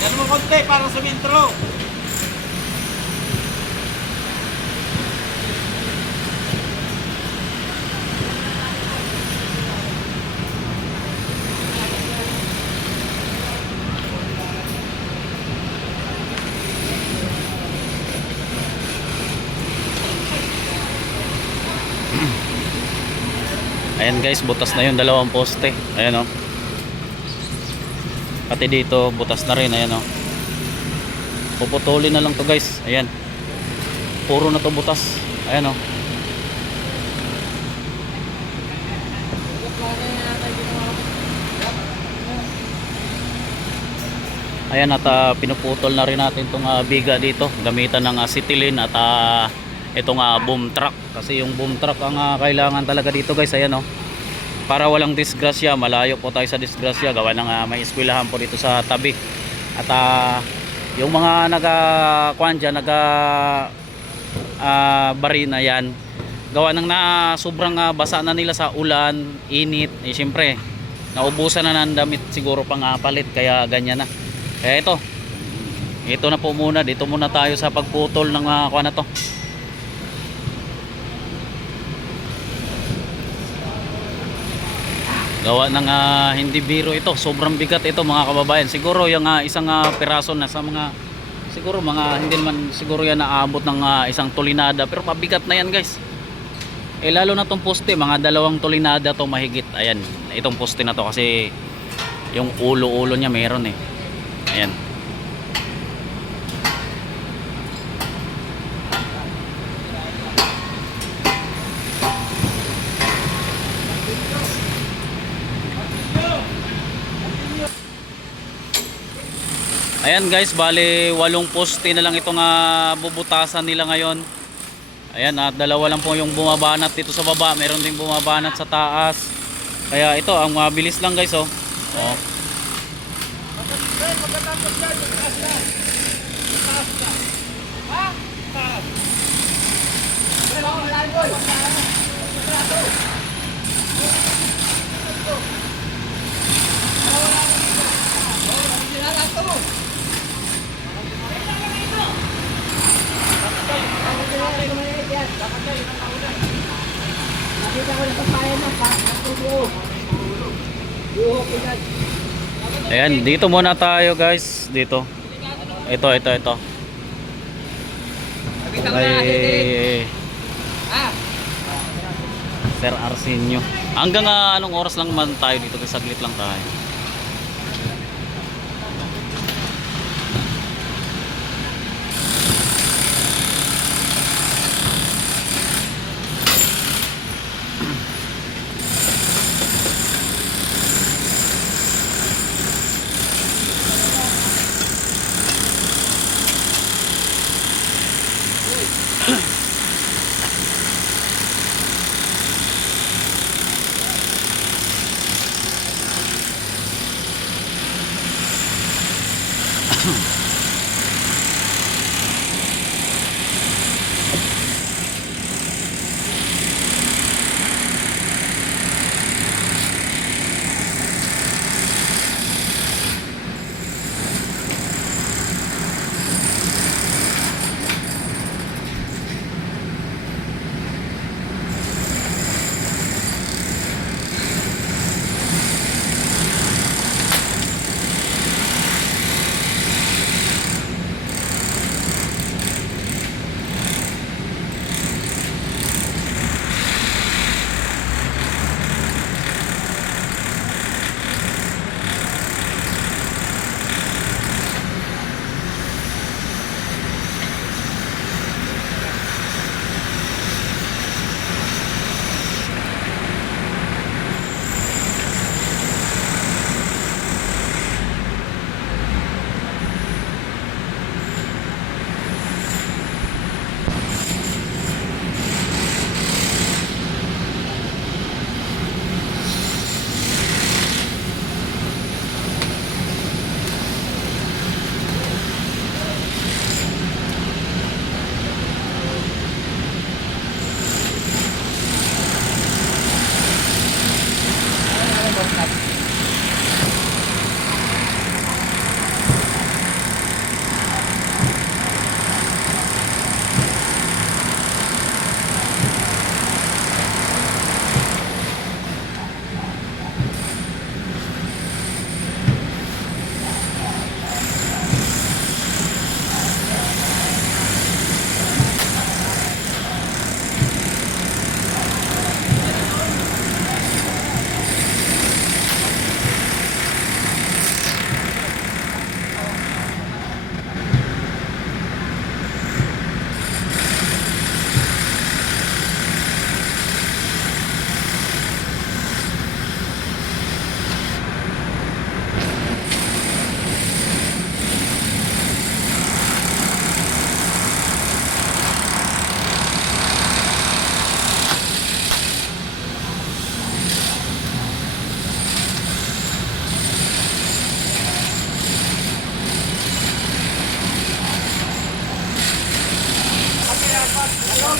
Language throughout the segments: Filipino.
Yan mo konti para sa intro. Ayan guys, butas na yung dalawang poste. Ayan o. Pati dito, butas na rin. Ayan o. Puputulin na lang to guys. Ayan. Puro na to butas. Ayan o. Ayan at pinuputol na rin natin itong biga dito. Gamitan ng acetylene at itong boom truck. Kasi yung boom truck ang kailangan talaga dito guys. Ayan o. Para walang disgrasya. Malayo po tayo sa disgrasya. Gawa ng may eskwelahan po dito sa tabi. At yung mga nagakuan dyan, bari na yan. Gawa ng sobrang basa na nila sa ulan, init. Siyempre, naubusan na ng damit siguro pang palit. Kaya ganyan na. Kaya ito na po muna. Dito muna tayo sa pagputol ng kuan na to. Gawa ng hindi biro ito. Sobrang bigat ito mga kababayan. Siguro yung isang piraso na sa mga, siguro mga hindi naman siguro yan naabot ng isang tulinada. Pero mabigat na yan guys. Lalo na tong poste, mga 2 tulinada to mahigit. Ayan, itong poste na to kasi yung ulo-ulo niya meron eh. Ayan. Ayan guys, bali 8 poste na lang itong bubutasan nila ngayon. Ayan, at 2 lang po yung bumabanat dito sa baba. Meron din bumabanat sa taas. Kaya ito, ang mabilis lang guys oh. Oh. Ayan, dito muna tayo guys. Dito. Ito. Ay, Sir Arsenio. Hanggang anong oras lang man tayo dito? Saglit lang tayo.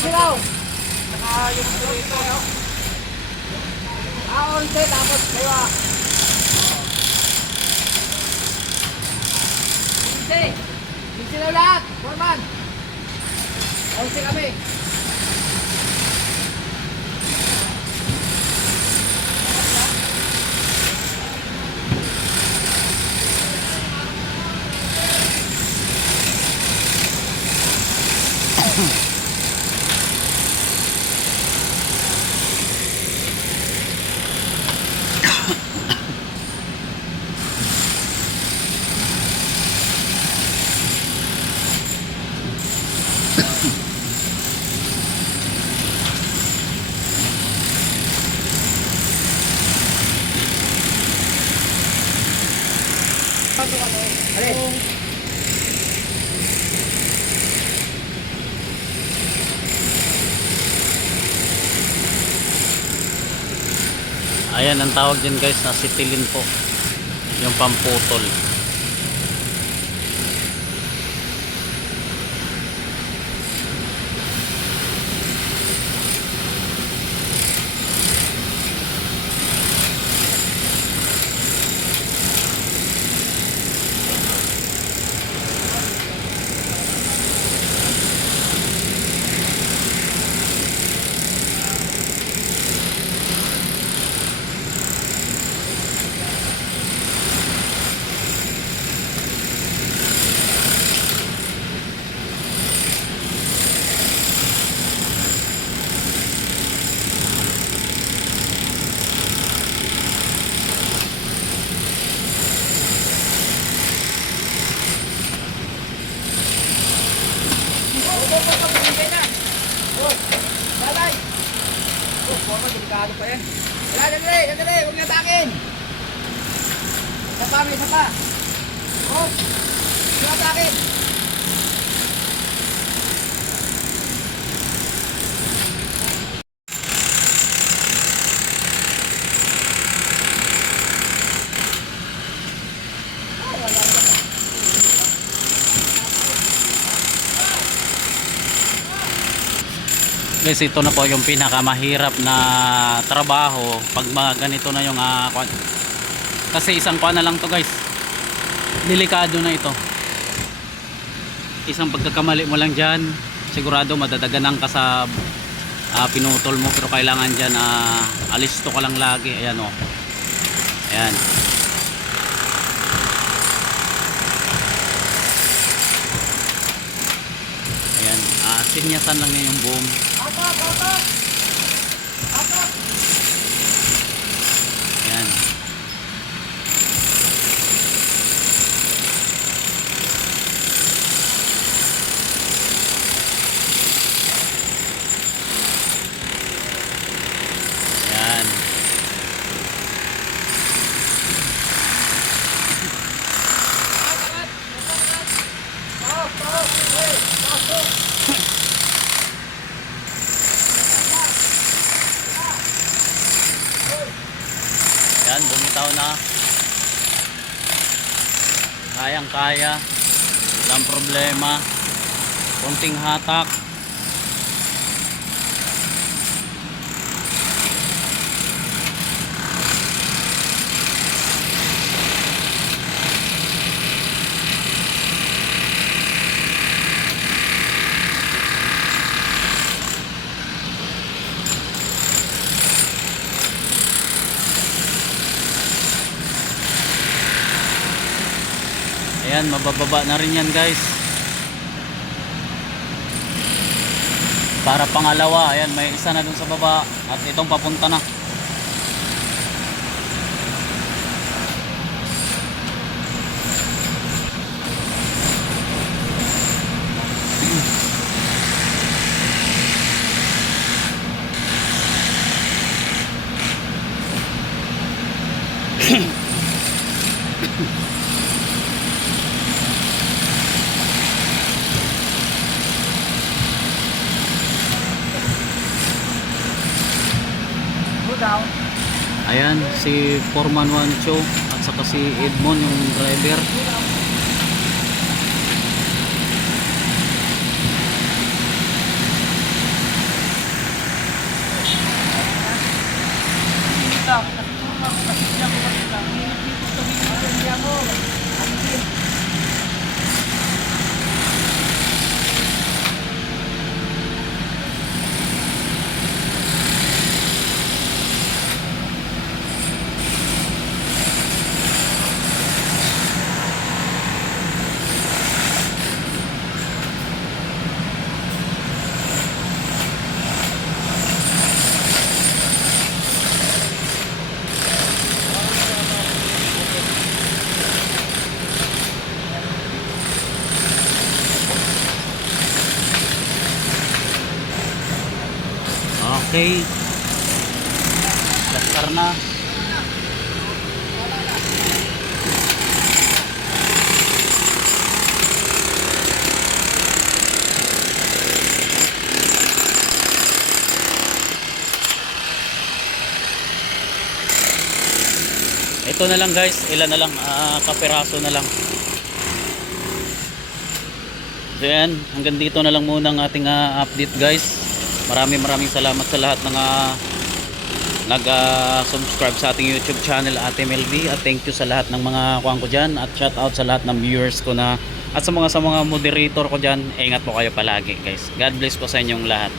silaw. Saka yung dito, no? Onte, tapos kaya. Onte. Silaw lahat. Foreman. Onte kami. Alin? Ayan ang tawag dyan guys, acetilin po. Yung pamputol. Balay! Oh, forma, delikado pa yan. Wala, dali, dali, huwag niya takin. Isa pa, may isa pa. Oh, huwag niya takin. Guys, ito na po yung pinakamahirap na trabaho pag mga ganito na yung kasi isang kuha na lang to guys, delikado na ito. Isang pagkakamali mo lang dyan, sigurado madadaganan ka sa pinutol mo. Pero kailangan dyan alisto ka lang lagi. Ayan o, ayan. Ayan, sinyasan lang niya yung boom. Ayan. Ayan. Yan, bumitaw na. Kayang kaya. Walang problema. Konting hatak. Ayan, mabababa na rin yan guys. Para pangalawa, ayan, may isa na dun sa baba at itong papunta na. Ayan, si Foreman Wancho at saka si Edmond yung driver. Okay. Lastar na. Ito na lang guys, ilan na lang, kapiraso na lang. So yan, hanggang dito na lang muna ang ating update guys. Maraming salamat sa lahat ng nag-subscribe sa ating YouTube channel Ate Melby, at thank you sa lahat ng mga kuwang ko dyan, at shout out sa lahat ng viewers ko na, at sa mga moderator ko dyan. Ingat po kayo palagi guys. God bless po sa inyong lahat.